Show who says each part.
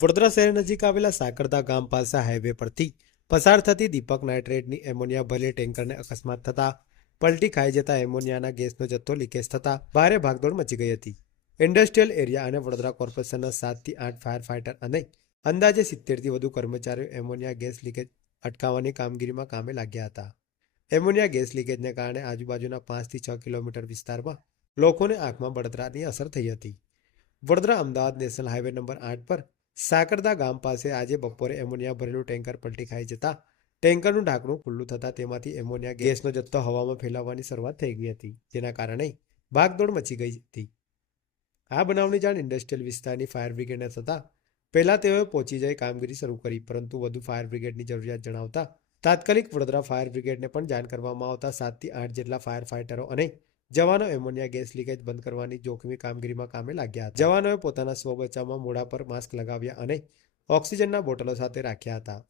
Speaker 1: વડોદરા શહેર નજીક આવેલા સાકરદા ગામ પાસે હાઈવે પરથી પસાર થતી દીપક નાઇટ્રેટની એમોનિયા ભરેલી ટેન્કરને અકસ્માત થતા, પલટી ખાઈ જતા એમોનિયાના ગેસનો જથ્થો લીકેજ થતા ભારે ભાગદોડ મચી ગઈ હતી. ઇન્ડસ્ટ્રીયલ એરિયા અને વડોદરા કોર્પોરેશનના સાતથી આઠ ફાયર ફાઇટર અને અંદાજે સિત્તેરથી વધુ કર્મચારીઓ એમોનિયા ગેસ લીકેજ અટકાવવાની કામગીરીમાં કામે લાગ્યા હતા. એમોનિયા ગેસ લીકેજને કારણે આજુબાજુના પાંચથી છ કિલોમીટર વિસ્તારમાં લોકોને આંખમાં બળતરાની અસર થઈ હતી. Vadodara Ahmedabad national highway number આઠ પર સાકરદા ગામ પાસે આજે બપોરે એમોનિયા ભરેલું ટેન્કર પલટી ખાઈ જતા ટેન્કરનું ઢાંકણું ખુલ્લું થતાં તેમાંથી એમોનિયા ગેસનો જથ્થો હવામાં ફેલાવવાની શરૂઆત થઈ ગઈ હતી, જેના કારણે ભાગદોડ મચી ગઈ હતી. આ બનાવની જાણ ઇન્ડસ્ટ્રીયલ વિસ્તારની ફાયર બ્રિગેડને થતાં પહેલાં તેઓએ પહોંચી જઈ કામગીરી શરૂ કરી, પરંતુ વધુ ફાયર બ્રિગેડની જરૂરિયાત જણાવતા તાત્કાલિક વડોદરા ફાયર બ્રિગેડને પણ જાણ કરવામાં આવતા સાતથી આઠ જેટલા ફાયર ફાઇટરો અને જવાનો એમોનિયા ગેસ લીકેજ બંધ કરવાની જોખમી કામગીરીમાં કામે લાગ્યા હતા. જવાનોએ પોતાના સ્વ બચાવમાં મોઢા પર માસ્ક લગાવ્યા અને ઓક્સિજનના બોટલો સાથે રાખ્યા હતા.